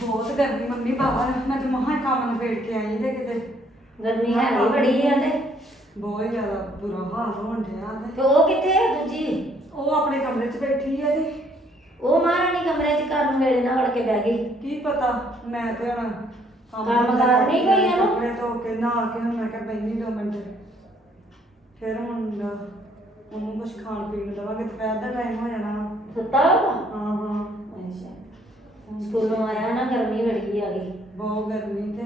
ਬਹੁਤ ਗਰਮੀ ਮੰਮੀ ਬਾਹਰ ਮੈਂ ਤੇ ਮਹਾ ਕੰਮ ਨਿਬੇੜ ਕੇ ਆਈ ਜੇ ਕਿਤੇ। ਗਰਮੀ ਹੈ ਹੀ ਬੜੀ ਆ ਤੇ। ਬਹੁਤ ਜ਼ਿਆਦਾ ਬੁਰਾ ਹਾਲ ਹੋਣ ਡਿਆ ਤੇ। ਤੇ ਉਹ ਕਿੱਥੇ ਹੈ ਦੂਜੀ? ਉਹ ਆਪਣੇ ਕਮਰੇ 'ਚ ਬੈਠੀ ਹੈ ਜੀ। ਉਹ ਮਹਾਰਾਣੀ ਕਮਰੇ 'ਚ ਘਰ ਨੂੰ ਵੇਲੇ ਨਾਲ ਵੜ ਕੇ ਬਹਿ ਗਈ। ਕੀ ਪਤਾ ਮੈਂ ਤੇ ਹੁਣ ਕੰਮ ਕਾਰ ਨਹੀਂ ਕੋਈ ਇਹਨੂੰ? ਕੱਪੜੇ ਧੋ ਕੇ ਨਹਾ ਕੇ ਹੁਣ ਮੈਂ ਕਿਹਾ ਬੈਠੀ ਦੋ ਮਿੰਟ। ਫਿਰ ਹੁਣ ਉਹਨੂੰ ਕੁਝ ਖਾਣ ਪੀਣ ਨੂੰ ਦੇਵਾਂਗੇ ਦੁਪਹਿਰ ਦਾ ਟਾਈਮ ਹੋ ਜਾਣਾ। ਸੁੱਤਾ ਹਾਂ ਹਾਂ। ਸਕੂਲੋਂ ਆਇਆ ਨਾ ਗਰਮੀ ਬੜੀ ਆ ਗਈ। ਬਹੁਤ ਗਰਮੀ ਤੇ।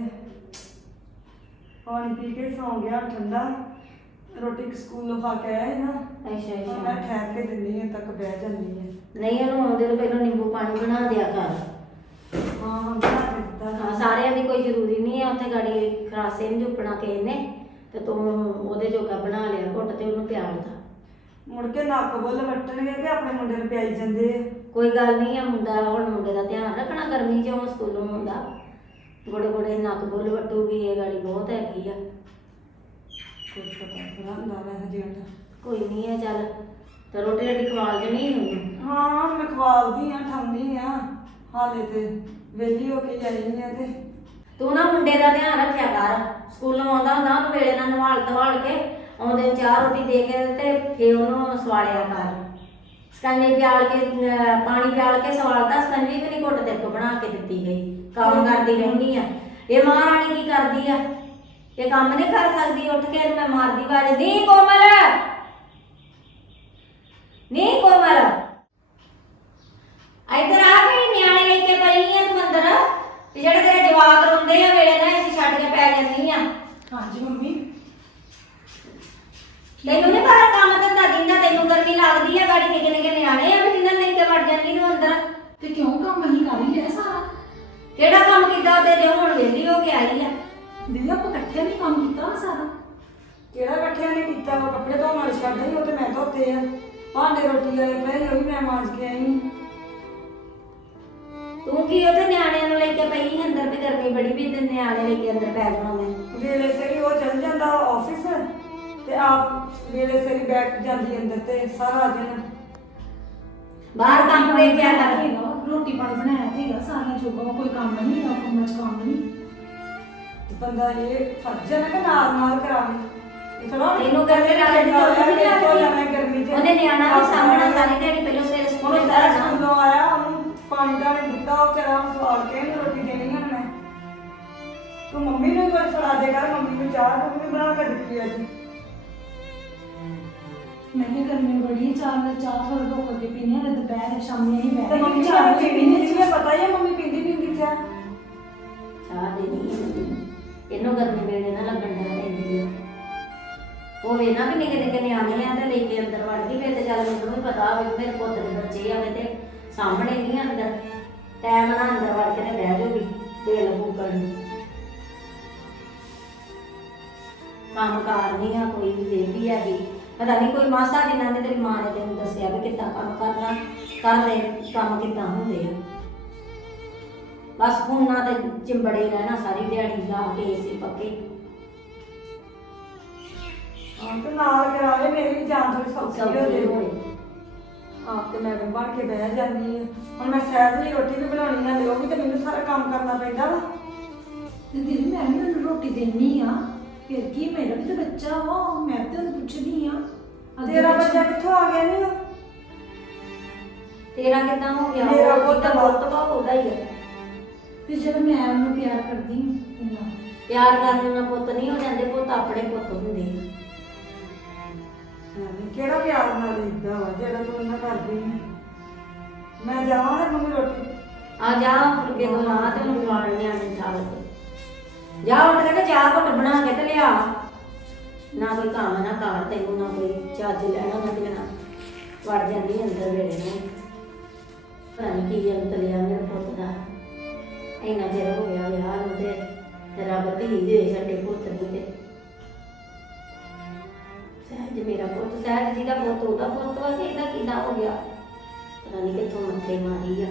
ਪਾਣੀ ਪੀ ਕੇ ਸੌਂ ਗਿਆ ਠੰਡਾ। ਰੋਟੀ ਸਕੂਲੋਂ ਖਾ ਕੇ ਆਇਆ ਨਾ। ਅੱਛਾ ਹੁਣ ਮੈਂ ਅੱਛਾ ਠਹਿਰ ਕੇ ਦਿੰਦੀ ਹਾਂ ਤੱਕ ਬਹਿ ਜਾਂਦੀ ਹੈ ਨਹੀਂ ਇਹਨੂੰ ਆਉਂਦੇ ਨੂੰ ਪਹਿਲਾਂ ਨਿੰਬੂ ਪਾਣੀ ਬਣਾ ਦਿਆ ਕਰ। ਹਾਂ ਹਾਂ ਬਣਾ ਕੇ ਦਿੱਤਾ। ਹਾਂ ਸਾਰਿਆਂ ਦੀ ਕੋਈ ਜ਼ਰੂਰੀ ਨਹੀਂ ਆ ਉੱਥੇ ਗਾੜੀ ਖਰਾਸੇ ਨੂੰ ਝੁੱਪਣਾ ਕਿਸੇ ਨੇ ਤੇ ਤੂੰ ਉਹਦੇ ਜੋਗਾ ਬਣਾ ਲਿਆ ਘੁੱਟ ਤੇ ਉਹਨੂੰ ਪਿਆਰ ਦਾ। ਮੁੜ ਕੇ ਨੱਕ ਬੁੱਲ ਵੱਟਣਗੇ ਕਿ ਆਪਣੇ ਮੁੰਡੇ ਨੂੰ ਪਿਆਈ ਜਾਂਦੇ ਆ। ਕੋਈ ਗੱਲ ਨਹੀਂ ਆ ਮੁੰਡਾ ਹੁਣ ਮੁੰਡੇ ਦਾ ਧਿਆਨ ਰੱਖਣਾ ਗਰਮੀ 'ਚ ਉਹ ਸਕੂਲੋਂ ਹੁੰਦਾ ਗੋੜੇ ਗੋੜੇ ਨੱਕ ਬੁੱਲ ਵੱਟੂਗੀ ਇਹ ਗਾੜੀ ਬਹੁਤ ਹੈਗੀ ਆ। ਪਤਾ ਕੋਈ ਨਹੀਂ ਆ ਚੱਲ। ਤੇ ਰੋਟੀ ਰੋਟੀ ਖਵਾ ਜਣੀ ਉਹਨੂੰ ਹਾਂ ਮੈਂ ਖਵਾਲਦੀ ਆ ਠਾਉਂਦੀ ਆ। ਹਾਲੇ ਤੇ ਵਿਹਲੀ ਹੋ ਕੇ ਆਈ ਆ ਤੇ। ਤੂੰ ਨਾ ਮੁੰਡੇ ਦਾ ਧਿਆਨ ਰੱਖਿਆ ਕਰ। ਸਕੂਲੋਂ ਆਉਂਦਾ ਹੁੰਦਾ ਉਹਨੂੰ ਵੇਲੇ ਨਾਲ ਨਵਾਲ ਧਵਾਲ ਕੇ ਆਉਂਦੇ ਨੂੰ ਚਾਹ ਰੋਟੀ ਦੇ ਕੇ ਤੇ ਫੇਰ ਉਹਨੂੰ ਸਵਾਲਿਆ ਕਰ। ਸਕੰਜੇ ਪਿਆਲ ਕੇ ਅਹ ਪਾਣੀ ਪਿਆਲ ਕੇ ਸਵਾਲਦਾ ਸਕੰਜੇ ਵੀ ਨਹੀਂ ਘੁੱਟ ਤੇ ਬਣਾ ਕੇ ਦਿੱਤੀ ਗਈ। ਕੰਮ ਕਰਦੀ ਰਹਿੰਦੀ ਆ। ਇਹ ਮਹਾਰਾਣੀ ਕੀ ਕਰਦੀ ਆ? ਇਹ ਕੰਮ ਨਹੀਂ ਕਰ ਸਕਦੀ ਉੱਠ ਕੇ ਇਹਨੂੰ ਮੈਂ ਮਾਰਦੀ ਵਾਜ ਨਹੀਂ ਕੋਮਲ! ਨਹੀਂ ਕੋਮਲ! ਇੱਧਰ ਆ ਕੇ ਨਿਆਣੇ ਲੈ ਕੇ ਪਈ ਆ ਤੂੰ ਅੰਦਰ। ਤੇ ਜਿਹੜੇ ਤੇਰੇ ਜਵਾਕ ਰੋਂਦੇ ਆ ਵੇਲੇ ਨਾਲ ਅਸੀਂ ਛੱਡ ਕੇ ਪੈ ਜਾਂਦੀ ਆ। ਹਾਂਜੀ ਮੰਮੀ। ਤੈਨੂੰ ਨਹੀਂ ਪਤਾ ਕੰਮ ਧੰਦਾ ਦਿੰਦਾ ਦੀਦੀ ਆਪਾਂ ਇਕੱਠੇ ਨਹੀਂ ਕੰਮ ਕੀਤਾ ਵਾ ਸਾਰਾ। ਕਿਹੜਾ ਇਕੱਠਿਆਂ ਨੇ ਕੀਤਾ? ਵਾ ਕੱਪੜੇ ਧੋਣ ਵਾਲੇ ਛੱਡ ਆਈ ਉਹ ਤੇ ਮੈਂ ਧੋਤੇ ਆ। ਭਾਂਡੇ ਰੋਟੀ ਵਾਲੇ ਪਏ ਉਹ ਵੀ ਮੈਂ ਮਾਂਜ ਕੇ ਆਈ ਤੂੰ ਕੀ ਉੱਥੇ ਨਿਆਣਿਆਂ ਨੂੰ ਲੈ ਕੇ ਪਈ ਅੰਦਰ? ਵੀ ਗਰਮੀ ਬੜੀ ਵੀ ਤੇ ਨਿਆਣੇ ਲੈ ਕੇ ਅੰਦਰ ਪੈ ਜਾਣਾ ਮੈਂ ਵੇਲੇ ਸਿਰ ਉਹ ਚੱਲ ਜਾਂਦਾ ਆਫਿਸ ਤੇ ਆਪ ਵੇਲੇ ਸਿਰ ਬੈਠ ਜਾਂਦੀ ਅੰਦਰ ਤੇ ਸਾਰਾ ਦਿਨ। ਬਾਹਰ ਕੰਮ ਵੇਖਿਆ ਕਰ ਰੋਟੀ ਪਾਣੀ ਬਣਾਇਆ ਹੈਗਾ ਸਾਰਿਆਂ ਜੋਗਾ ਕੋਈ ਕੰਮ ਨਹੀਂ ਹੈਗਾ ਕੰਮ ਚ ਕੰਮ ਨਹੀਂ। ਬੰਦਾ ਇਹ ਫਰਜ਼ ਹੈ ਨਾ ਕਿ ਨਾਲ ਨਾਲ ਕਰਾਵੇ। ਇਹ ਥੋੜਾ ਤੈਨੂੰ ਗਰਮੀ ਲੱਗਦੀ ਤਾਂ ਉਹਨੂੰ ਵੀ ਲੱਗਦੀ ਉਹਨੇ ਨਿਆਣਾ ਵੀ ਸਾਹਮਣਾ ਸਾਰੀ ਦਿਹਾੜੀ ਪਹਿਲਾਂ ਸਵੇਰੇ ਸਕੂਲ ਉਹਨੇ ਸਾਰਾ ਸਕੂਲੋਂ ਆਇਆ ਉਹਨੂੰ ਪਾਣੀ ਦਾ ਨਹੀਂ ਦਿੱਤਾ ਉਹ ਚਰਾ ਸਵਾਲ ਕੇ ਇਹਨੂੰ ਰੋਟੀ ਦੇਣੀ ਹੁਣ ਮੈਂ ਤੂੰ ਮੰਮੀ ਨੂੰ ਕੋਈ ਫੜਾ ਦੇ ਕਰ ਮੰਮੀ ਨੂੰ ਚਾਹ ਤੂੰ ਵੀ ਬਣਾ ਕੇ ਦਿੱਤੀ ਅੱਜ ਮੈਂ ਗਰਮੀ ਬੜੀ ਹੈ, ਚਾਹ ਨਾਲ ਚਾਹ ਥੋੜਾ ਰੋਕ ਕੇ ਪੀਣੀ ਹੈ ਦੁਪਹਿਰ ਸ਼ਾਮੀ ਤੇ ਮੰਮੀ ਕੇ ਚਾਹ ਪੀਣੀ ਨਹੀਂ ਪਤਾ ਹੀ ਹੈ ਮੰਮੀ ਪੀਂਦੀ ਪੀਂਦੀ ਚਾਹ ਇਹਨੂੰ ਗਰਮੀ ਵੇਲੇ ਨਾ ਲੱਗਣ ਦਾ ਪੈਂਦੀ ਆ। ਉਹ ਵੇ ਨਾ ਵੀ ਨਿੱਕੇ ਨਿੱਕੇ ਨਿਆਣੇ ਆ ਤੇ ਲੈ ਕੇ ਅੰਦਰ ਵੜ ਗਈ, ਫਿਰ ਤੇ ਚੱਲ ਮੈਨੂੰ ਵੀ ਪਤਾ ਵੀ ਮੇਰੇ ਪੁੱਤ ਦੇ ਬੱਚੇ ਆ ਤੇ ਸਾਹਮਣੇ ਨਹੀਂ ਅੰਦਰ। ਟਾਈਮ ਨਾਲ ਅੰਦਰ ਵੜ ਕੇ ਤੇ ਬਹਿ ਜਾਊਗੀ, ਤੇਲ ਫੂਕਣ ਨੂੰ। ਕੰਮ ਕਾਰ ਨਹੀਂ ਆ, ਕੋਈ ਵੀ ਵੇਲੀ ਹੈਗੀ। ਪਤਾ ਨਹੀਂ ਕੋਈ ਮਾਸਾ ਜਿੰਨਾ ਨੇ ਤੇਰੀ ਮਾਂ ਨੇ ਤੈਨੂੰ ਦੱਸਿਆ ਵੀ ਕਿੱਦਾਂ ਕੰਮ ਕਰਨਾ ਕਰਦੇ ਕੰਮ ਕਿੱਦਾਂ ਹੁੰਦੇ ਆ। ਬਸ ਫੋਨਾਂ ਤੇ ਚਿੰਬੜੇ ਰਹਿਣਾ ਸਾਰੀ ਦਿਹਾੜੀ ਲਾ ਕੇ ਏਸੀ ਪੱਕੇ। ਹਾਂ ਤੇ ਨਾਲ ਕਰਾਵੇ ਮੇਰੀ ਵੀ ਜਾਨ ਥੋੜੀ ਸੌਖੀ ਹੋ ਸੌਖੀ ਜੇ ਹੋਏ। ਆਪ ਤੇ ਮੈਡਮ ਬਣ ਕੇ ਬਹਿ ਜਾਂਦੀ ਹੈ। ਹੁਣ ਮੈਂ ਸਹਿਜ ਲਈ ਰੋਟੀ ਵੀ ਬਣਾਉਣੀ ਹੈ ਤੇ ਉਹ ਵੀ ਤੇ ਮੈਨੂੰ ਸਾਰਾ ਕੰਮ ਕਰਨਾ ਪੈਂਦਾ ਵਾ। ਤੇ ਦੀਦੀ ਮੈਂ ਵੀ ਉਹਨੂੰ ਰੋਟੀ ਦੇਣੀ ਆ। ਫਿਰ ਕੀ ਮੇਰਾ ਵੀ ਤਾਂ ਬੱਚਾ ਵਾ ਮੈਂ ਤੇ ਉਹਨੂੰ ਪੁੱਛਦੀ ਆ। ਅੱਗੇ ਤੇਰਾ ਪਿੱਛੇ- ਬੱਚਾ ਕਿੱਥੋਂ ਆ ਗਿਆ ਨਹੀਂ ਤੇਰਾ ਕਿੱਦਾਂ ਹੋ ਗਿਆ? ਮੇਰਾ ਪੁੱਤ ਤਾਂ ਬਹੁਤ ਉਹਦਾ ਹੀ ਹੈ ਤੇ ਜਦੋਂ ਮੈਂ ਉਹਨੂੰ ਪਿਆਰ ਕਰਦੀ ਇੰਨਾ। ਪਿਆਰ ਕਰਨ ਨਾਲ ਪੁੱਤ ਨਹੀਂ ਹੋ ਜਾਂਦੇ ਪੁੱਤ ਆਪਣੇ ਪੁੱਤ ਹੁੰਦੇ ਆ। ਕਿਹੜਾ ਪਿਆਰ ਨਾਲ ਇਦਾਂ ਵਾ ਜਿਹੜਾ ਤੂੰ ਇਹਨਾਂ ਕਰਦੀ ਹੈ ਮੈਂ ਜਾਵਾਂ ਫਿਰ ਮੰਮੀ ਰੋਟੀ? ਆ ਜਾ ਫੁਲਕੇ ਤੋਂ ਲਾ ਤੇ ਉਹਨੂੰ ਖਵਾਣ ਨਿਆਣੇ ਚਾਲ ਤੇ ਜਾ ਉੱਠ ਕੇ ਤੇ ਚਾਹ ਘੁੱਟ ਬਣਾ ਕੇ ਤੇ ਲਿਆ। ਨਾ ਕੋਈ ਕੰਮ ਨਾ ਕਾਰ ਤੈਨੂੰ ਨਾ ਕੋਈ ਚੱਜ ਲੈਣਾ ਨਾ ਦੇਣਾ। ਵੜ ਜਾਂਦੀ ਅੰਦਰ ਵੇਲੇ ਨੂੰ। ਪਤਾ ਨਹੀਂ ਕੀ ਜਨਮ ਤਲਿਆ ਮੇਰੇ ਪੁੱਤ ਦਾ। ਇੰਨਾ ਚਿਰ ਹੋ ਗਿਆ ਵਿਆਹ ਨੂੰ ਤੇ ਰੱਬ ਧੀ ਦੇ ਛੱਡੇ ਪੁੱਤ ਨੂੰ ਤੇ। ਸਹਿਜ ਮੇਰਾ ਪੁੱਤ, ਸਹਿਜ ਜੀ ਦਾ ਪੁੱਤ, ਉਹਦਾ ਪੁੱਤ ਵਾ ਕਿ ਇਹਦਾ ਕਿੱਦਾਂ ਹੋ ਗਿਆ? ਪਤਾ ਨਹੀਂ ਕਿੱਥੋਂ ਮੱਥੇ ਮਾਰੀ ਆ।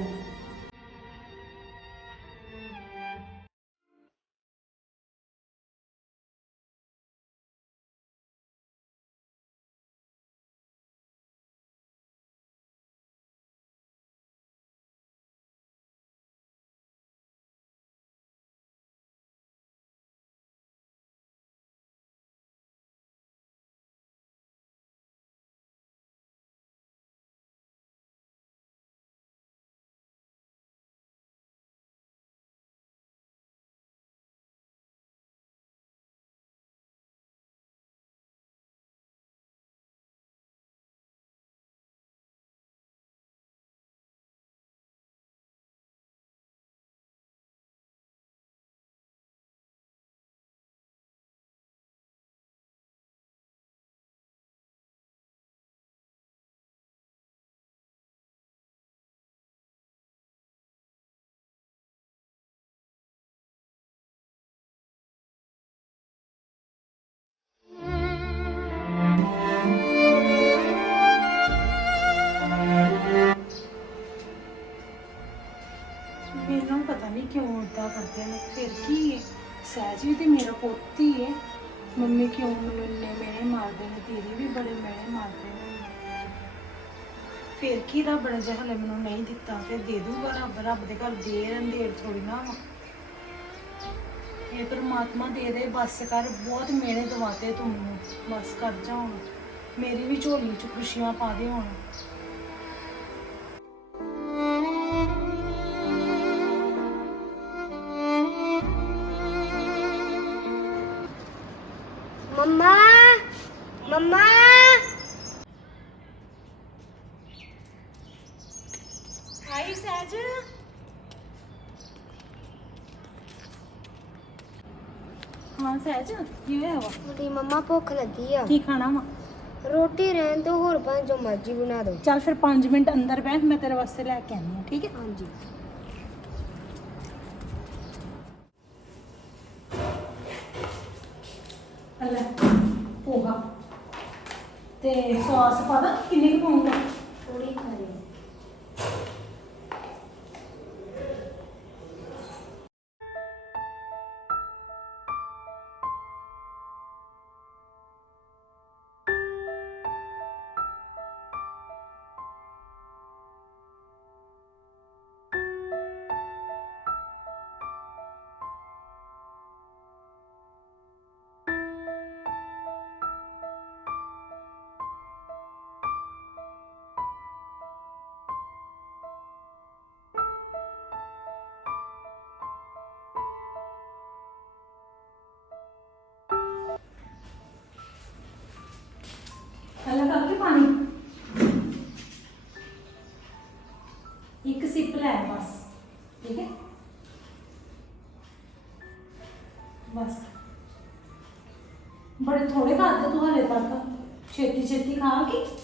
ਇਦਾਂ ਕਰਦੇ ਨੇ, ਫਿਰ ਕੀ ਹੈ ਸਹਿਜ ਵੀ ਤੇ ਮੇਰਾ ਪੁੱਤ ਹੀ ਹੈ ਮੰਮੀ ਕਿਉਂ ਮੈਨੂੰ ਇੰਨੇ ਮੇਰੇ ਮਾਰਦੇ ਨੇ? ਦੀਦੀ ਵੀ ਬੜੇ ਮੇਰੇ ਮਾਰਦੇ ਨੇ। ਫਿਰ ਕੀ ਰੱਬ ਨੇ ਜੇ ਹਲੇ ਮੈਨੂੰ ਨਹੀਂ ਦਿੱਤਾ? ਤੇ ਦੇ ਦੂਗਾ ਰੱਬ ਰੱਬ ਦੇ ਘਰ ਦੇਰ ਅੰਧੇਰ ਥੋੜੀ ਨਾ ਵਾ। ਇਹ ਪ੍ਰਮਾਤਮਾ ਦੇ ਦੇ, ਬਸ ਕਰ, ਬਹੁਤ ਮਿਹਨੇ ਦਵਾਤੇ ਤੂੰ ਮੈਨੂੰ। ਬਸ ਕਰ ਜਾ ਹੁਣ। ਮੇਰੀ ਵੀ ਝੋਲੀ 'ਚ ਖੁਸ਼ੀਆਂ ਪਾ ਦੇ ਹੁਣ। ਮੰਮਾ ਮੰਮਾ ਆਈ ਸਹਿਜ ਹਾਂ ਸਹਿਜ ਕੀ ਹੋਇਆ ਵਾ? ਮੇਰੀ ਮੰਮਾ ਭੁੱਖ ਲੱਗੀ ਆ। ਕੀ ਖਾਣਾ ਵਾ? ਰੋਟੀ ਰਹਿਣ ਦੋ ਹੋਰ ਭਾਵੇਂ ਜੋ ਮਰਜ਼ੀ ਬਣਾ ਦਿਓ ਚੱਲ ਫਿਰ 5 ਮਿੰਟ ਅੰਦਰ ਬੈਠ ਮੈਂ ਤੇਰੇ ਵਾਸਤੇ ਲੈ ਕੇ ਹਾਂ ਠੀਕ ਹੈ? ਹਾਂਜੀ। ਤੇ ਸੌਸ ਪਾ ਦਾਂ ਕਿੰਨੀ ਕੁ ਪਾਉਂਗਾ ਅੱਲਾ ਕਰਕੇ ਪਾਣੀ। ਇੱਕ ਸਿਪ ਲੈ, ਬਸ। ਠੀਕ ਹੈ? ਬਸ। ਬੜੇ ਥੋੜੇ ਖਾਦੇ ਤੂੰ ਹਲੇ ਤੱਕ। ਛੇਤੀ ਛੇਤੀ ਖਾ ਕੇ।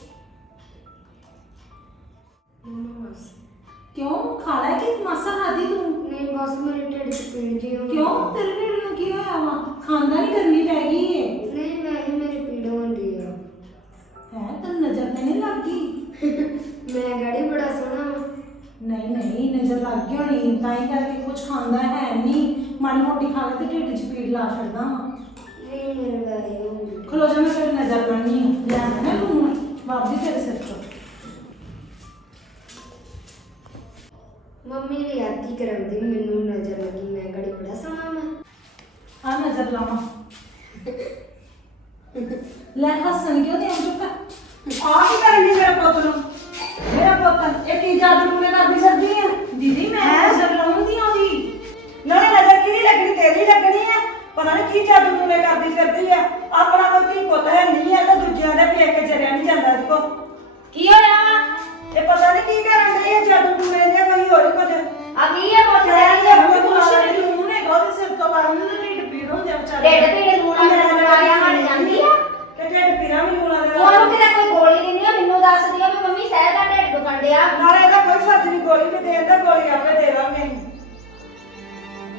ਛੱਡਦਾ ਵਾ। ਨਹੀਂ ਮੇਰੇ ਵੈਸੇ ਹੁੰਦੀ ਖਲੋ ਜਾ ਮੈਂ ਤੇਰੀ ਨਜ਼ਰ ਲਾਣੀ ਹੈ। ਲੈ ਮੈਂ ਲੂੰ ਵਾਪਦੀ ਤੇਰੇ ਸਿਰ ਤੋਂ। ਮੰਮੀ ਵੀ ਆਤੀ ਕਰਾਉਂਦੀ ਮੈਨੂੰ ਨਜ਼ਰ ਲੱਗੀ ਮੈਂ ਗਾੜੀ ਬੜਾ ਸੋਹਣਾ ਵਾ। ਆ ਨਜ਼ਰ ਲਾਵਾਂ। ਲੈ ਹੱਸਣ ਕਿਉਂ ਦੇ ਚੁੱਪ? ਆ ਕੀ ਕਰਨ ਮੇਰੇ ਪੁੱਤ ਨੂੰ? ਮੇਰਾ ਪੁੱਤ ਇਹ ਕੀ ਜਾਦੂ ਟੂਣੇ ਕਰਦੀ ਸਰਦੀ ਆ? ਦੀਦੀ ਮੈਂ ਹੈਂ? ਨਜ਼ਰ ਲਾਉਂਦੀ ਆ ਉਹਦੀ। ਨਾਲੇ ਨਜ਼ਰ ਕਿਹਦੀ ਲੱਗਣੀ ਤੇਰੀ ਲੱਗਣੀ ਆ? ਪਤਾ ਨਹੀਂ ਕੀ ਜਾਦੂ ਟੂਣੇ ਕਰਦੀ ਫਿਰਦੀ ਆ। ਆਪਣਾ ਕੋਈ ਧੀ ਪੁੱਤ ਹੈ ਨਹੀਂ ਆ ਤਾਂ ਦੂਜਿਆਂ ਦੇ ਪੇਕੇ ਚਰਿਆ ਨਹੀਂ ਜਾਂਦਾ ਇਹਦੇ ਕੋ ਕੀ ਹੋਇਆ? ਵਾ ਇਹ ਪਤਾ ਨਹੀਂ ਕੀ ਕਰਨ ਡਈ ਹੈ ਜਾਦੂ ਟੂਣੇ ਦੇ ਕੋਈ ਹੋਰ ਹੀ ਕੁਝ। ਆ ਕੀ ਹੈ ਪੁੱਛ ਰਹੀ ਹੈ ਕੋਈ ਕੁਛ ਨਹੀਂ ਲੂਣ ਹੈਗਾ ਉਹਦੇ ਸਿਰ ਤੋਂ ਬਾਹਰ ਉਹਨੂੰ ਢਿੱਡ ਪੀੜ ਹੁੰਦੇ ਆ ਵਿਚਾਰੇ ਢਿੱਡ ਪੀੜ ਲੂਣਾ ਮੇਰੇ ਦਵਾਈਆਂ ਹਟ ਜਾਂਦੀ ਆ? ਕਿ ਢਿੱਡ ਪੀਰਾਂ ਵੀ ਲੂਣਾ ਦੇ ਉਹਨੂੰ ਕਿਤੇ ਕੋਈ ਗੋਲੀ ਦਿੰਦੀ ਆ ਮੈਨੂੰ ਦੱਸ ਦਿਓ ਵੀ ਮੰਮੀ ਸਹਿ ਦਾ ਢਿੱਡ ਦੁਖਣ ਡਿਆ। ਨਾਲੇ ਇਹਦਾ ਕੋਈ ਫਰਜ਼ ਨਹੀਂ ਗੋਲੀ ਵੀ ਦੇਣ ਦਾ ਗੋਲੀ ਆਪੇ ਦੇ ਦਾਂਗੇ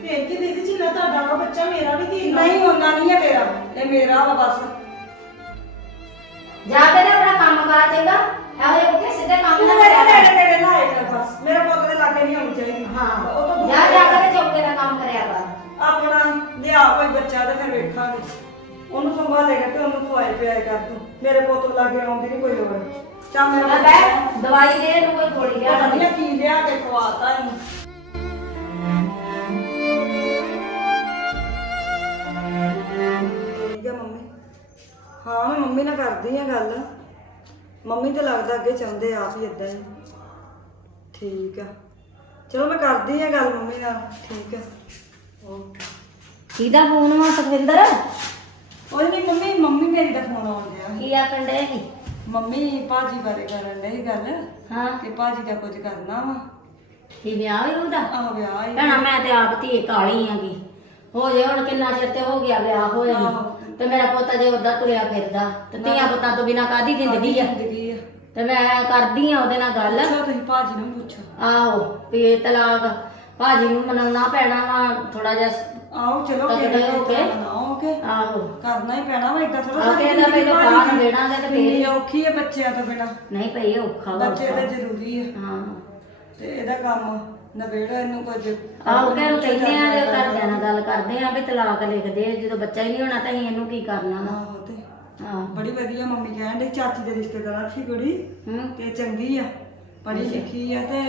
ਫੇਰ ਕੀ ਦੀਦੀ ਜਿੰਨਾ ਤੁਹਾਡਾ ਵਾ ਬੱਚਾ ਮੇਰਾ ਵੀ ਧੀ ਨਾਲ ਨਹੀਂ ਹੁੰਦਾ ਨਹੀਂ ਹੈ ਤੇਰਾ। ਇਹ ਮੇਰਾ ਵਾ ਬਸ। ਜਾ ਕੇ ਤੇ ਆਪਣਾ ਕੰਮ ਕਰ ਚੰਗਾ। ਇਹੋ ਜਿਹੇ ਪੁੱਠੇ ਸਿੱਧੇ ਕੰਮ ਤੂੰ ਨਾ ਮੇਰੇ ਕਰਿਆ ਨੇੜੇ ਕਰ। ਨੇੜੇ ਨਾ ਆਇਆ ਕਰ ਬਸ। ਮੇਰੇ ਪੁੱਤ ਦੇ ਲਾਗੇ ਨਹੀਂ ਆਉਣੀ ਚਾਹੀਦੀ। ਹਾਂ। ਉਹ ਤੋਂ ਦੂਰ ਜਾ ਜਾ ਕੇ ਤੇ ਚੌਕੇ ਦਾ ਕੰਮ ਕਰਿਆ ਕਰ। ਆਪਣਾ ਲਿਆ ਕੋਈ ਬੱਚਾ ਤੇ ਫਿਰ ਵੇਖਾਂਗੇ। ਉਹਨੂੰ ਸੰਭਾਲੇਗਾ ਤੇ ਉਹਨੂੰ ਖਵਾਏ ਪਿਆਏ ਕਰ ਤੂੰ। ਮੇਰੇ ਪੁੱਤ ਨੂੰ ਲਾਗੇ ਆਉਂਦੀ ਨਹੀਂ ਕੋਈ ਲੋੜ ਚਾ ਮੇਰਾ ਲੈ ਬੈ ਦਵਾਈ ਦੇ ਇਹਨੂੰ ਕੋਈ ਗੋਲੀ ਲਿਆ ਪਤਾ ਨਹੀਂ ਕੀ ਲਿਆ ਕੇ ਖਵਾਤਾ ਇਹਨੂੰ। ਹਾਂ ਮੈਂ ਮੰਮੀ ਨਾਲ ਕਰਦੀ ਆ ਗੱਲ। ਮੰਮੀ ਤੇ ਲੱਗਦਾ ਅੱਗੇ ਚਾਹੁੰਦੇ ਆਪ ਹੀ ਇਦਾਂ ਹੀ। ਠੀਕ ਆ। ਚਲੋ ਮੈਂ ਕਰਦੀ ਆ ਗੱਲ ਮੰਮੀ ਨਾਲ। ਠੀਕ ਆ। ਓਕੇ। ਕਿਹਦਾ ਫੋਨ ਵਾ ਸੁਖਵਿੰਦਰ? ਉਹ ਨਹੀਂ ਮੰਮੀ ਮੰਮੀ ਮੇਰੀ ਦਾ ਫੋਨ ਆਉਣ ਡਿਆ। ਕੀ ਆਖਣ ਡੇ ਸੀ? ਮੰਮੀ ਭਾਜੀ ਬਾਰੇ ਕਰਨ ਡਈ ਗੱਲ ਹਾਂ। ਕਿ ਭਾਜੀ ਦਾ ਕੁਝ ਕਰਨਾ ਵਾ। ਕੀ ਵਿਆਹ ਉਹਦਾ? ਆਹ ਵਿਆਹ ਹੀ ਭੈਣਾ ਮੈਂ ਤੇ ਆਪ ਧੀ ਕਾਲੀ ਆਂਗੀ ਹੋ ਜੇ ਹੁਣ ਕਿੰਨਾ ਚਿਰ ਤੇ ਹੋ ਗਿਆ ਵਿਆਹ ਹੋਇਆ ਨੂੰ। ਤੇ ਮੇਰਾ ਪੋਤਾ ਜੇ ਉਦਾਂ ਤੁਰਿਆ ਫਿਰਦਾ ਤੇ ਧੀਆਂ ਪੁੱਤਾਂ ਤੋਂ ਬਿਨਾ ਕਾਦੀ ਜ਼ਿੰਦਗੀ ਆ? ਜ਼ਿੰਦਗੀ ਆ? ਤੇ ਮੈਂ ਕਰਦੀ ਆ ਉਹਦੇ ਨਾਲ ਗੱਲ। ਚਲੋ ਤੁਸੀਂ ਭਾਜੀ ਨੂੰ ਪੁੱਛੋ। ਆਹੋ ਵੀ ਤਲਾਕ ਭਾਜੀ ਨੂੰ ਮਨਾਉਣਾ ਪੈਣਾ ਵਾ ਥੋੜਾ ਜਿਹਾ ਆਓ ਚਲੋ ਤਾਂ ਕਿਹੜੇ ਹੋ ਕੇ ਆਓਗੇ ਆਹੋ। ਕਰਨਾ ਹੀ ਪੈਣਾ ਵਾ ਇਦਾਂ ਥੋੜਾ ਆਹ ਕਿਹਦਾ ਪਹਿਲਾਂ ਬਾਹਰ ਦੇਣਾਗੇ ਤੇ ਫੇਰ। ਔਖੀ ਹੈ ਬੱਚਿਆਂ ਤੋਂ ਬਿਨਾ। ਨਹੀਂ ਪਈ ਔਖਾ ਵਾ ਬੱਚੇ ਔਖਾ। ਤਾਂ ਜ਼ਰੂਰੀ ਹੈ ਹਾਂ। ਤੇ ਇਹਦਾ ਕੰਮ ਨਵੇੜਾ ਇਹਨੂੰ ਕੁਝ ਆਹੋ ਕਿ ਨੂੰ ਕਹਿੰਦੇ ਆ ਜੇ ਘਰਦਿਆਂ ਨਾਲ ਗੱਲ ਕਰਦੇ ਆ ਵੀ ਤਲਾਕ ਲਿਖ ਦੇ ਜਦੋਂ ਬੱਚਾ ਹੀ ਨਹੀਂ ਹੋਣਾ ਤਾਂ ਅਸੀਂ ਇਹਨੂੰ ਕੀ ਕਰਨਾ ਵਾ? ਆਹੋ ਤੇ ਹਾਂ ਬੜੀ ਵਧੀਆ ਮੰਮੀ ਕਹਿਣ ਡਈ ਚਾਚੀ ਦੇ ਰਿਸ਼ਤੇਦਾਰ ਸੀ ਕੁੜੀ ਹੂੰ। ਤੇ ਚੰਗੀ ਆ ਪੜ੍ਹੀ ਲਿਖੀ ਆ ਤੇ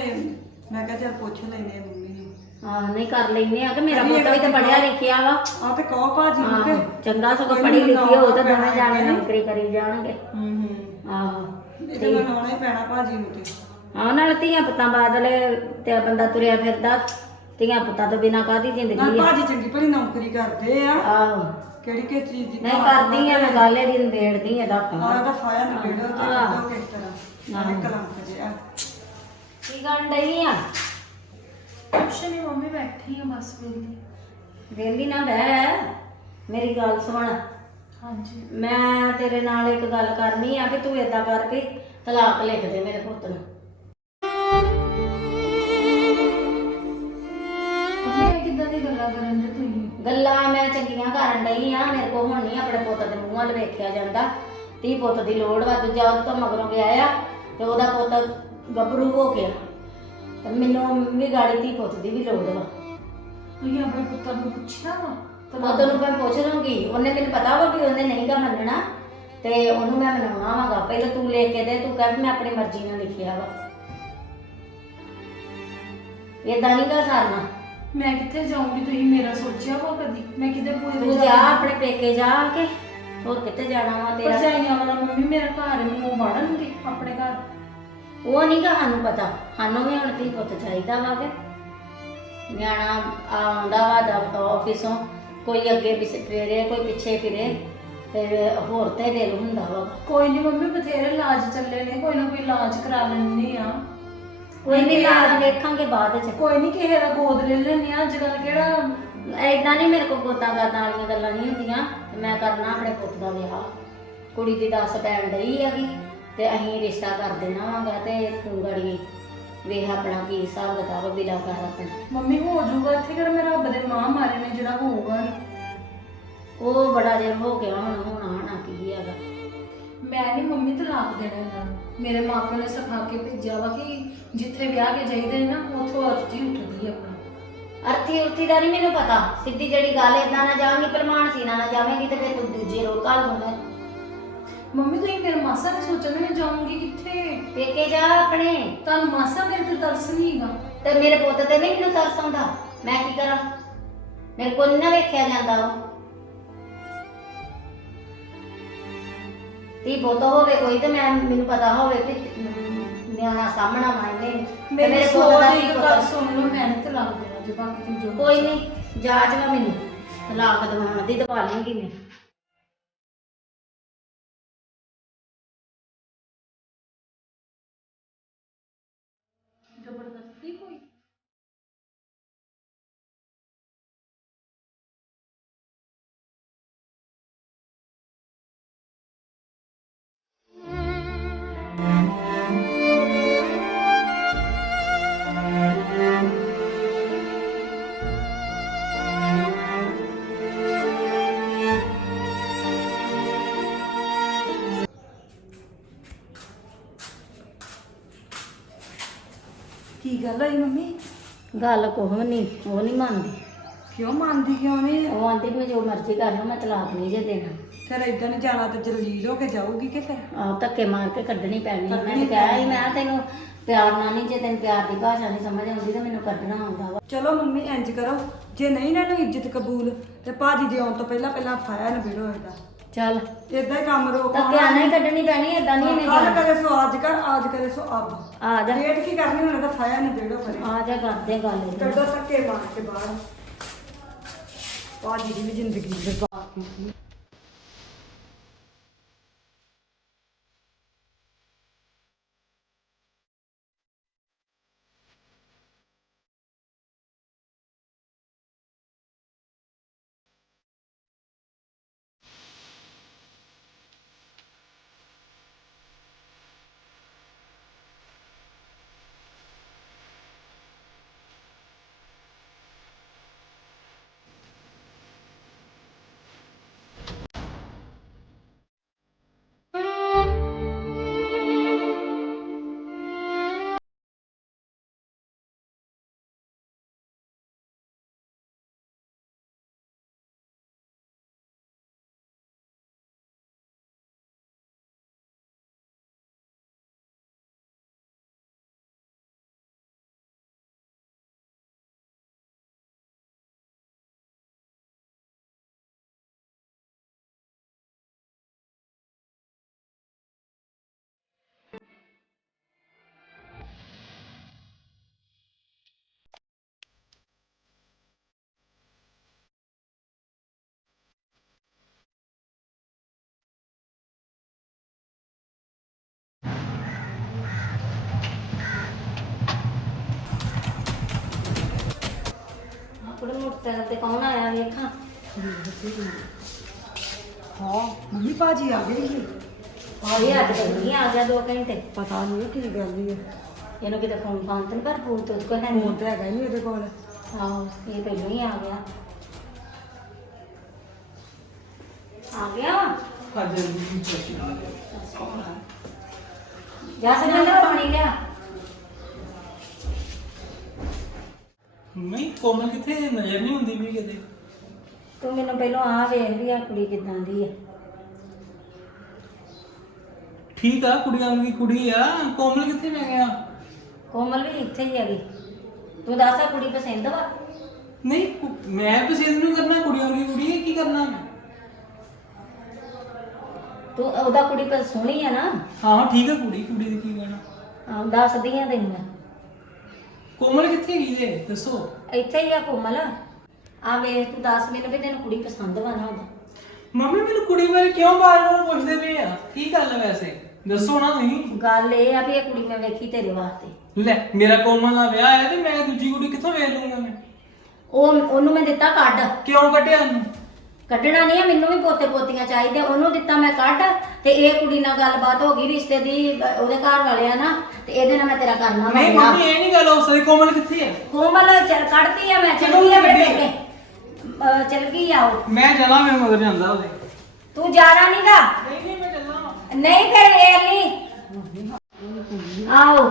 ਮੈਂ ਕਿਹਾ ਚੱਲ ਪੁੱਛ ਲੈਨੇ ਆ ਮੰਮੀ ਨੂੰ। ਹਾਂ ਨਹੀਂ ਕਰ ਲੈਨੇ ਆ ਕਿ ਮੇਰਾ ਪੁੱਤ ਵੀ ਤਾਂ ਪੜਿਆ ਲਿਖਿਆ ਵਾ। ਆ ਤੇ ਕਹੋ ਭਾਜੀ ਨੂੰ ਹਾਂ ਕਿ ਚੰਗਾ ਸਗੋਂ ਕੋਈ ਪੜ੍ਹੀ ਨੀ, ਲਿਖੀ ਹੋਊ ਤਾਂ ਦੋਵੇਂ ਜਾਣੇ। ਨੌਕਰੀ ਕਰੀ ਜਾਣਗੇ। ਹੂੰ ਹੂੰ। ਆਹੋ ਇਹਦੇ ਨਾਲ ਆਉਣਾ ਹੀ ਪੈਣਾ ਭਾਜੀ ਨੂੰ ਤੇ। ਹਾਂ ਨਾਲ ਧੀਆਂ ਪੁੱਤਾਂ ਬਾਦਲੇ ਤੇ ਬੰਦਾ ਤੁਰਿਆ ਫਿਰਦਾ ਧੀਆਂ ਪੁੱਤਾਂ ਤੋਂ ਬਿਨਾ ਕਾਦੀ ਨਾਲ ਜ਼ਿੰਦਗੀ ਆ? ਭਾਜੀ ਚੰਗੀ ਭਲੀ ਨੌਕਰੀ ਕਰਦੇ ਆ। ਆਹੋ। ਕਿਹੜੀ ਕਿ ਚੀਜ਼ ਦੀ ਨਹੀਂ ਕਰਦੀ ਆ ਮੈਂ ਗੱਲ ਇਹਦੀ ਨਵੇੜਦੀ ਆ ਦਾ ਆ ਦਾ ਫਾਇਆ ਨਿਬੇੜੋ ਤੇ ਆਹ। ਕੱਢੋ ਕਿਸ ਤਰ੍ਹਾਂ। ਨਾਲੇ ਕਲੰਕ ਜਿਹਾ ਕੀ ਕਰਨ ਡਈ ਆ? ਕੁਛ ਨਹੀਂ ਮੰਮੀ ਬੈਠੀ ਆ ਬਸ ਵੇਲੀ। ਵੇਲੀ ਨਾ ਬਹਿ। ਮੇਰੀ ਗੱਲ ਸੁਣ। ਹਾਂਜੀ। ਮੈਂ ਤੇਰੇ ਨਾਲ ਇੱਕ ਗੱਲ ਕਰਨੀ ਆ ਵੀ ਤੂੰ ਏਦਾਂ ਕਰ ਵੀ ਤਲਾਕ ਲਿਖ ਦੇ ਮੇਰੇ ਪੁੱਤ ਨੂੰ। ਕਿੱਦਾਂ ਦੀ ਗੱਲਾਂ ਕਰਨ ਦੇ ਤੁਸੀਂ? ਗੱਲਾਂ ਮੈਂ ਚੰਗੀਆਂ ਕਰਨ ਡਈ ਆ ਮੇਰੇ ਕੋਲ ਹੁਣ ਨਹੀਂ ਆਪਣੇ ਪੁੱਤ ਦੇ ਮੂੰਹ ਵੱਲ ਵੇਖਿਆ ਜਾਂਦਾ। ਤੀ ਪੁੱਤ ਦੀ ਲੋੜ ਵਾ ਦੂਜਾ ਉਹ ਤੋਂ ਮਗਰੋਂ ਗਿਆ ਆ ਤੇ ਉਹਦਾ ਪੁੱਤ ਗੱਭਰੂ ਹੋ ਗਿਆ। ਤੇ ਮੈਨੂੰ ਵੀ ਗਾੜੀ ਤੀ ਪੁੱਤ ਦੀ ਵੀ ਲੋੜ ਵਾ। ਤੁਸੀਂ ਆਪਣੇ ਪੁੱਤਰ ਨੂੰ ਪੁੱਛਿਆ ਵਾ? ਪੁੱਤ ਨੂੰ ਮੈਂ ਪੁੱਛ ਲੂੰਗੀ ਉਹਨੇ ਮੈਨੂੰ ਪਤਾ ਵਾ ਵੀ ਉਹਨੇ ਨਹੀਂ ਗਾ ਮੰਨਣਾ ਤੇ ਉਹਨੂੰ ਮੈਂ ਮਨਾਉਣਾ ਵਾਗਾ। ਪਹਿਲਾਂ ਤੂੰ ਲੈ ਕੇ ਦੇ ਤੂੰ ਕਹਿ ਵੀ ਮੈਂ ਆਪਣੀ ਮਰਜ਼ੀ ਨਾਲ ਲਿਖਿਆ ਵਾ। ਏਦਾਂ ਨਹੀਂ ਗਾ ਸਰਨਾ। ਮੈਂ ਕਿੱਥੇ ਜਾਊਂਗੀ? ਤੁਸੀਂ ਮੇਰਾ ਸੋਚਿਆ ਵਾ ਕਦੀ? ਮੈਂ ਕਿਤੇ ਪੂਰੇ ਤੂੰ ਜਾ ਆਪਣੇ ਪੇਕੇ ਜਾ ਕੇ। ਹੋਰ ਕਿੱਥੇ ਜਾਣਾ ਵਾ ਤੇਰਾ? ਪਰਚਾਈਆਂ ਵਾਲਾ ਮੰਮੀ ਮੇਰਾ ਘਰ ਮੈਨੂੰ ਵੜਨਗੇ ਆਪਣੇ ਘਰ। ਉਹ ਨਹੀਂ ਗਾ ਸਾਨੂੰ ਪਤਾ। ਸਾਨੂੰ ਵੀ ਹੁਣ ਤੀ ਪੁੱਤ ਚਾਹੀਦਾ ਵਾ ਕਿ ਨਿਆਣਾ ਆਉਂਦਾ ਵਾ ਦਾ ਆਫਿਸੋਂ ਕੋਈ ਅੱਗੇ ਪਿੱਛੇ ਫਿਰੇ ਕੋਈ ਪਿੱਛੇ ਫਿਰੇ ਤੇ ਹੋਰ ਤੇ ਦਿਲ ਹੁੰਦਾ ਵਾ। ਕੋਈ ਨਹੀਂ ਮੰਮੀ ਬਥੇਰੇ ਇਲਾਜ ਚੱਲੇ ਨੇ ਕੋਈ ਨਾ ਕੋਈ ਇਲਾਜ ਕਰਾ ਲੈਣੇ ਆ। ਕੋਈ ਨਹੀਂ ਲਾਜ ਵੇਖਾਂਗੇ ਬਾਅਦ ਚ। ਕੋਈ ਨਹੀਂ ਕਿਸੇ ਦਾ ਗੋਦ ਲੈ ਲੈਣੇ ਆ ਅੱਜ ਕੱਲ ਕਿਹੜਾ? ਐਦਾਂ ਨਹੀਂ ਮੇਰੇ ਕੋਲ ਗੋਤਾਂ ਗਾਤਾਂ ਵਾਲੀਆਂ ਗੱਲਾਂ ਨਹੀਂ ਹੁੰਦੀਆਂ ਤੇ ਮੈਂ ਕਰਨਾ ਆਪਣੇ ਪੁੱਤ ਦਾ ਵਿਆਹ। ਕੁੜੀ ਦੀ ਦੱਸ ਪੈਣ ਡਈ ਹੈਗੀ ਤੇ ਅਸੀਂ ਰਿਸ਼ਤਾ ਕਰ ਦੇਣਾ ਵਾਂਗਾ ਤੇ ਤੂੰ ਗੜੀ ਵੇਖ ਆਪਣਾ ਕੀ ਹਿਸਾਬ ਕਿਤਾਬ ਬਿਲਾ ਕਰ ਆਪਣਾ। ਮੰਮੀ ਹੋ ਜਾਊਗਾ ਇੱਥੇ ਕਿਹੜਾ ਮੇਰੇ ਰੱਬ ਦੇ ਮਾਂ ਮਾਰੇ ਨੇ ਜਿਹੜਾ ਹੋਊਗਾ। ਉਹ ਬੜਾ ਚਿਰ ਹੋ ਗਿਆ ਹੁਣ ਹੁਣ ਆਣਾ ਕੀ ਹੈਗਾ। ਮੈਂ ਨਹੀਂ ਮੰਮੀ ਤਲਾਕ ਦੇਣਾ ਇਹਨਾਂ ਨੂੰ। ਮੇਰੇ ਮਾਪਿਆਂ ਨੇ ਸਿਖਾ ਕੇ ਭੇਜਿਆ ਵਾ ਕਿ ਜਿੱਥੇ ਵਿਆਹ ਕੇ ਜਾਈਦੇ ਨੇ ਨਾ ਉੱਥੋਂ ਅਰਥੀ ਉੱਠਦੀ ਆ ਆਪਣਾ। ਅਰਥੀ ਉਰਥੀ ਦਾ ਨਹੀਂ ਮੈਨੂੰ ਪਤਾ। ਸਿੱਧੀ ਜਿਹੜੀ ਗੱਲ ਏਦਾਂ ਨਾ ਜਾਵਾਂਗੀ ਪਰਮਾਨ ਸੀ ਨਾ ਜਾਵੇਂਗੀ ਤੇ ਫਿਰ ਤੂੰ ਦੂਜੇ ਰੋਕ ਕਾਲ ਦੂੰਗਾ। ਮੰਮੀ ਤੁਸੀਂ ਮੇਰੇ ਮਾਸਾ ਨੇ ਸੋਚਿਆ ਮੈਂ ਜਾਊਂਗੀ ਕਿੱਥੇ? ਪੇਕੇ ਜਾ ਆਪਣੇ। ਤੁਹਾਨੂੰ ਮਾਸਾ ਮੇਰੇ ਤੇ ਤਰਸ ਨਹੀਂ ਹੈਗਾ। ਤੇ ਮੇਰੇ ਪੁੱਤ ਤੇ ਨਹੀਂ ਮੈਨੂੰ ਤਰਸ ਆਉਂਦਾ। ਮੈਂ ਕੀ ਕਰਾਂ? ਮੇਰੇ ਕੋਲ ਨੀ ਨਾ ਵੇਖਿਆ ਜਾਂਦਾ ਵਾ। ਤੀ ਪੁੱਤ ਹੋਵੇ ਕੋਈ ਤੇ ਮੈਂ ਮੈਨੂੰ ਪਤਾ ਹੋਵੇ ਕਿ ਨਿਆਣਾ ਸਾਹਮਣਾ ਮਾਇਨੇ ਤੇ ਮੇਰੇ ਪੁੱਤ ਦਾ ਗੱਲ ਪਤਾ ਸੁਣ ਲਓ ਮੈਂ ਤਲਾਕ ਦੇਣਾ ਜੇ ਬਾਕੀ ਜੋ ਕੋਈ ਨਹੀਂ ਜਾਚ ਮੈਨੂੰ। ਤਲਾਕ ਦਵਾਉਣ ਦੀ ਦਵਾ ਲੂੰਗੀ ਮੈਂ। ਕੀ ਗੱਲ ਹੋਈ ਮੰਮੀ? ਗੱਲ ਕੋਹ ਨਹੀਂ ਉਹ ਨਹੀਂ ਮੰਨਦੀ। ਕਿਉਂ ਮੰਨਦੀ ਕਿਉਂ ਨਹੀਂ? ਉਹ ਆਂਦੀ ਮੈਂ ਜੋ ਮਰਜ਼ੀ ਕਰ ਲਵਾਂ ਮੈਂ ਤਲਾਕ ਨਹੀਂ ਜੇ ਦੇਣਾ। ਫਿਰ ਇਦਾਂ ਨਹੀਂ ਜਾਣਾ ਤੇ ਜਲੀਲ ਹੋ ਕੇ ਜਾਊਗੀ ਕਿ ਫਿਰ? ਆਹ ਧੱਕੇ ਮਾਰ ਕੇ ਕੱਢਣੀ ਪੈਣੀ। ਮੈਂ ਤੇ ਕਿਹਾ ਸੀ ਮੈਂ ਕਿਹਾ ਤੈਨੂੰ ਪਿਆਰ ਨਾਲ ਨਹੀਂ ਜੇ ਤੈਨੂੰ ਪਿਆਰ ਦੀ ਭਾਸ਼ਾ ਨਹੀਂ ਸਮਝ ਆਉਂਦੀ ਤਾਂ ਮੈਨੂੰ ਕੱਢਣਾ ਆਉਂਦਾ ਵਾ। ਚਲੋ ਮੰਮੀ ਇੰਜ ਕਰੋ। ਜੇ ਨਹੀਂ ਨਾ ਇਹਨੂੰ ਇੱਜ਼ਤ ਕਬੂਲ ਤੇ ਭਾਜੀ ਦੇ ਆਉਣ ਤੋਂ ਪਹਿਲਾਂ ਪਹਿਲਾਂ ਫਾਇਆ ਨਿਬੇੜੋ ਇਹਦਾ। ਚੱਲ। ਇਦਾਂ ਹੀ ਕੰਮ ਰੋਕ ਧੱਕਿਆਂ ਨਾਲ ਹੀ ਕੱਢਣੀ ਪੈਣੀ ਏਦਾਂ ਨਹੀਂ ਇਹਨੇ ਕੱਲ ਜਾਣਾ ਕਰੇ ਸੋ ਅੱਜ ਕਰ ਅੱਜ ਕਰੇ ਸੋ ਅਬ ਆ ਜਾ। ਡੇਟ ਕੀ ਕਰਨੀ ਹੁਣ ਇਹਦਾ ਫਾਇਆ ਨਿਬੇੜੋ ਕਰੇ ਆ ਜਾ ਕਰਦੇ ਗੱਲ ਇਹਦੀ। ਕੱਢੋ ਧੱਕੇ ਮਾਰ ਕੇ ਬਾਹਰ। ਭਾਜੀ ਦੀ ਵੀ ਜ਼ਿੰਦਗੀ ਬਰਬਾਦ ਕੀਤੀ ਮੋਟਰਸਾਈਕਲ ਤੇ ਕੌਣ ਆਇਆ ਵੇਖਾਂ? ਹਾਂ ਮੰਮੀ ਭਾਜੀ ਆ ਗਏ ਸੀ। ਆਏ ਅੱਜ ਨਹੀਂ ਆ ਗਿਆ 2 ਘੰਟੇ। ਪਤਾ ਨਹੀਂ ਕੀ ਗੱਲ ਹੈ ਇਹਨੂੰ ਕਿਤੇ ਫੋਨ ਫਾਨ ਤੇ ਨੀ, ਪਰ ਫੋਨ ਤੇ ਉਹਦੇ ਕੋਲ ਹੈ ਨਹੀਂ ਫੋਨ ਤੇ ਹੈਗਾ ਹੀ ਨਹੀਂ ਇਹਦੇ ਕੋਲ। ਆਹੋ ਇਹ ਪਹਿਲਾਂ ਹੀ ਆ ਗਿਆ। ਆ ਗਿਆ? ਜਾ ਸਕਦਾ ਪਾਣੀ ਲਿਆ। ਨਹੀਂ ਕੋਮਲ ਕਿੱਥੇ? ਨਜ਼ਰ ਨਹੀਂ ਹੁੰਦੀ ਵੀ ਕਿਤੇ। ਤੂੰ ਮੈਨੂੰ ਪਹਿਲਾਂ ਆ ਵੇਖ ਵੀ ਆ ਕੁੜੀ ਕਿਦਾਂ ਦੀ ਹੈ ਠੀਕ ਆ ਕੁੜੀਆਂ ਦੀ ਕੁੜੀ ਆ। ਕੋਮਲ ਕਿੱਥੇ ਮੈਂ ਗਿਆ? ਕੋਮਲ ਵੀ ਇੱਥੇ ਹੀ ਹੈਗੀ। ਤੂੰ ਦੱਸ ਆ ਕੁੜੀ ਪਸੰਦ ਵਾ? ਨਹੀਂ ਕੁ- ਮੈਂ ਪਸੰਦ ਨਹੀਂ ਕਰਨਾ ਕੁੜੀਆਂ ਦੀ ਕੁੜੀ ਹੈ ਕੀ ਕਰਨਾ ਮੈਂ? ਤੂੰ ਉਹਦਾ ਕੁੜੀ ਪਰ ਸੋਹਣੀ ਆ ਨਾ। ਹਾਂ ਹਾਂ ਠੀਕ ਆ ਕੁੜੀ ਕੁੜੀ ਦੀ ਕੀ ਕਹਿਣਾ ਹਾਂ ਦੱਸਦੀ ਆ ਤੈਨੂੰ ਮੈਂ। ਕੋਮਲ ਕਿੱਥੇ ਗਈ ਜੇ ਦੱਸੋ। ਇੱਥੇ ਹੀ ਆ ਕੋਮਲ। ਆ ਵੇਖ ਤੂੰ ਦੱਸ ਮੈਨੂੰ ਵੀ ਤੈਨੂੰ ਕੁੜੀ ਪਸੰਦ ਵਾ ਨਾ ਉਹਦਾ। ਮੰਮੀ ਮੈਨੂੰ ਕੁੜੀ ਬਾਰੇ ਕਿਉਂ ਬਾਰ-ਬਾਰ ਪੁੱਛਦੇ ਪਏ ਆ? ਕੀ ਗੱਲ ਹੈ ਵੈਸੇ? ਦੱਸੋ ਨਾ ਤੁਸੀਂ। ਗੱਲ ਇਹ ਆ ਵੀ ਇਹ ਕੁੜੀ ਮੈਂ ਵੇਖੀ ਤੇਰੇ ਵਾਸਤੇ। ਲੈ ਮੇਰਾ ਕੋਮਲ ਨਾਲ ਵਿਆਹ ਹੈ ਤੇ ਮੈਂ ਦੂਜੀ ਕੁੜੀ ਕਿੱਥੋਂ ਵੇਚ ਲੂੰਗਾ ਮੈਂ? ਉਹ ਉਹਨੂੰ ਮੈਂ ਦਿੱਤਾ ਕੱਢ। ਕਿਉਂ ਕੱਢਿਆ ਉਹਨੂੰ? ਕੱਢਣਾ ਨਹੀਂ ਆ ਮੈਨੂੰ ਵੀ ਪੋਤੇ ਪੋਤੀਆਂ ਚਾਹੀਦੇ ਉਹਨੂੰ ਦਿੱਤਾ ਮੈਂ ਕੱਢ ਤੇ ਇਹ ਕੁੜੀ ਨਾਲ ਗੱਲਬਾਤ ਹੋ ਗਈ ਰਿਸ਼ਤੇ ਦੀ ਅਹ ਉਹਦੇ ਘਰ ਵਾਲਿਆਂ ਨਾਲ ਤੇ ਇਹਦੇ ਨਾਲ ਮੈਂ ਤੇਰਾ ਕਰਨਾ ਵਾ ਨਹੀਂ। ਮੰਮੀ ਇਹ ਨਹੀਂ ਗੱਲ ਹੋ ਸਕਦੀ ਕੋਮਲ ਕਿੱਥੇ ਹੈ ਕੋਮਲ ਚਲ ਕੱਢਤੀ ਆ ਮੈਂ ਚਲ ਗਈ ਆ ਮੇਰੇ? ਪੇਕੇ ਅਹ ਚਲ ਗਈ ਆ ਉਹ। ਮੈਂ ਚਲਾ ਮੈਂ ਮਗਰ ਜਾਂਦਾ ਉਹਦੇ। ਤੂੰ ਜਾਣਾ ਨਹੀਂਗਾ ਨਹੀਂ ਨਹੀਂ ਮੈਂ ਚੱਲਾਂ ਵਾਂ। ਨਹੀਂ ਫਿਰ ਲਈ ਆਓ।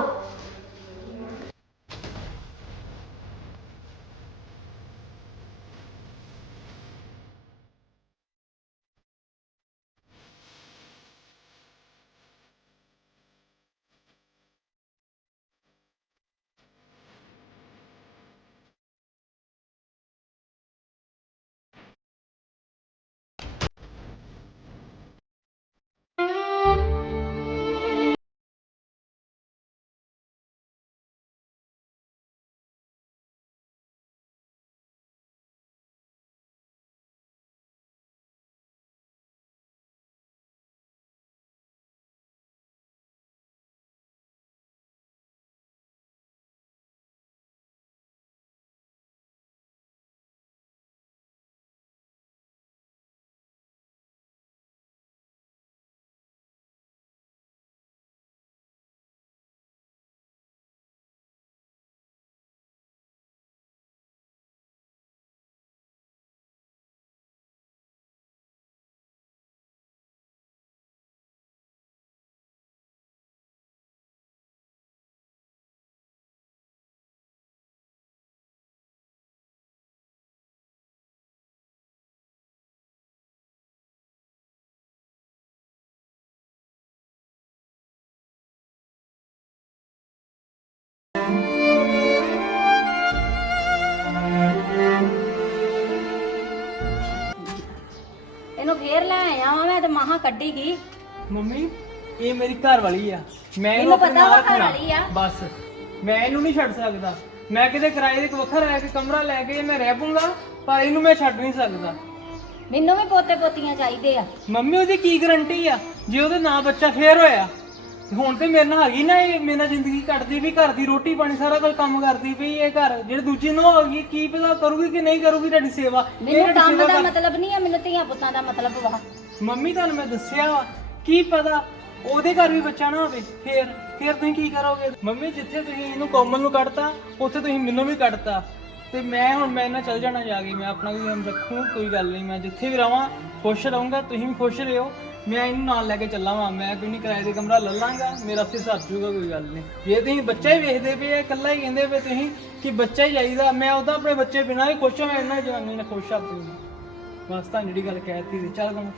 ਵਾਂ ਮਹਾ ਕੱਢੀ ਗਈ। ਮੰਮੀ ਇਹ ਮੇਰੀ ਘਰ ਵਾਲੀ ਆ। ਮੈਂ ਮੈਨੂੰ ਆਪਣੇ ਪਤਾ ਨਾਲ ਵਾ ਘਰ ਰੱਖਣਾ। ਵਾਲੀ ਆ। ਬਸ। ਮੈਂ ਇਹਨੂੰ ਨਹੀਂ ਛੱਡ ਸਕਦਾ। ਮੈਂ ਕਿਤੇ ਕਿਰਾਏ ਦੇ ਵੱਖਰਾ ਲੈ ਕੇ ਕਮਰਾ ਲੈ ਕੇ ਮੈਂ ਰਹਿ ਪੂੰਗਾ ਪਰ ਇਹਨੂੰ ਮੈਂ ਛੱਡ ਨਹੀਂ ਸਕਦਾ। ਮੈਨੂੰ ਵੀ ਪੋਤੇ ਪੋਤੀਆਂ ਚਾਹੀਦੇ ਆ। ਮੰਮੀ ਉਹਦੀ ਕੀ ਗਰੰਟੀ ਆ? ਜੇ ਉਹਦੇ ਨਾਂ ਬੱਚਾ ਫੇਰ ਹੋਇਆ ਹੁਣ ਤੇ ਮੇਰੇ ਨਾਲ ਹੈਗੀ ਨਾ ਇਹ ਮੇਰੇ ਨਾਲ ਜ਼ਿੰਦਗੀ ਕੱਟਦੀ ਵੀ ਘਰ ਦੀ ਰੋਟੀ ਪਾਣੀ ਸਾਰਾ ਕੁਝ ਕੰਮ ਕਰਦੀ ਪਈ ਇਹ ਘਰ ਜਿਹੜੇ ਦੂਜੀ ਨੂੰ ਹੋਗੀ ਕੀ ਪਤਾ ਕਰੂਗੀ ਕਿ ਨਹੀਂ ਕਰੂਗੀ ਤੁਹਾਡੀ ਸੇਵਾ? ਇਹ ਮੈਨੂੰ ਤੁਹਾਡੀ ਕੰਮ ਸੇਵਾ ਦਾ ਕਰ- ਮਤਲਬ ਨਹੀਂ ਆ ਮੈਨੂੰ ਧੀਆਂ ਪੁੱਤਾਂ ਦਾ ਮਤਲਬ ਵਾ। ਮੰਮੀ ਤੁਹਾਨੂੰ ਮੈਂ ਦੱਸਿਆ ਵਾ ਕੀ ਪਤਾ ਉਹਦੇ ਘਰ ਵੀ ਬੱਚਾ ਨਾ ਹੋਵੇ ਫੇਰ ਫੇਰ ਤੁਸੀਂ ਕੀ ਕਰੋਗੇ? ਮੰਮੀ ਜਿੱਥੇ ਤੁਸੀਂ ਇਹਨੂੰ ਕੋਮਲ ਨੂੰ ਕੱਢਤਾ ਉੱਥੇ ਤੁਸੀਂ ਮੈਨੂੰ ਵੀ ਕੱਢਤਾ। ਤੇ ਮੈਂ ਹੁਣ ਮੈਂ ਇਹਨਾਂ ਚੱਲ ਜਾਣਾ ਜਾ ਕੇ ਮੈਂ ਆਪਣਾ ਵੀ ਕੰਮ ਰੱਖੂ ਕੋਈ ਗੱਲ ਨਹੀਂ ਮੈਂ ਜਿੱਥੇ ਵੀ ਰਵਾਂ ਖੁਸ਼ ਰਹੂੰਗਾ ਤੁਸੀਂ ਵੀ ਖੁਸ਼ ਰਹੋ। ਮੈਂ ਇਹਨੂੰ ਨਾਲ ਲੈ ਕੇ ਚੱਲਾਂਗਾ ਮੈਂ ਕੋਈ ਨਹੀਂ ਕਿਰਾਏ ਦੇ ਕਮਰਾ ਲੈ ਲਾਂਗਾ ਮੇਰਾ ਉੱਥੇ ਸਰ ਜੂਗਾ ਕੋਈ ਗੱਲ ਨਹੀਂ। ਜੇ ਤੁਸੀਂ ਬੱਚਾ ਹੀ ਵੇਖਦੇ ਪਏ ਆ, ਇਕੱਲਾ ਹੀ ਕਹਿੰਦੇ ਪਏ ਤੁਸੀਂ ਕਿ ਬੱਚਾ ਹੀ ਚਾਹੀਦਾ ਮੈਂ ਉਹਦਾ ਆਪਣੇ ਬੱਚੇ ਬਿਨਾਂ ਹੀ ਖੁਸ਼ ਹਾਂ ਮੈਂ ਇਹਨਾਂ ਜਵਾਨੀ ਨਾਲ ਖੁਸ਼ ਹਾਂ ਆਪਣੀ ਬਸ ਤਾਂ ਜਿਹੜੀ ਗੱਲ ਕਹਿਤੀ ਚੱਲ ਗਮ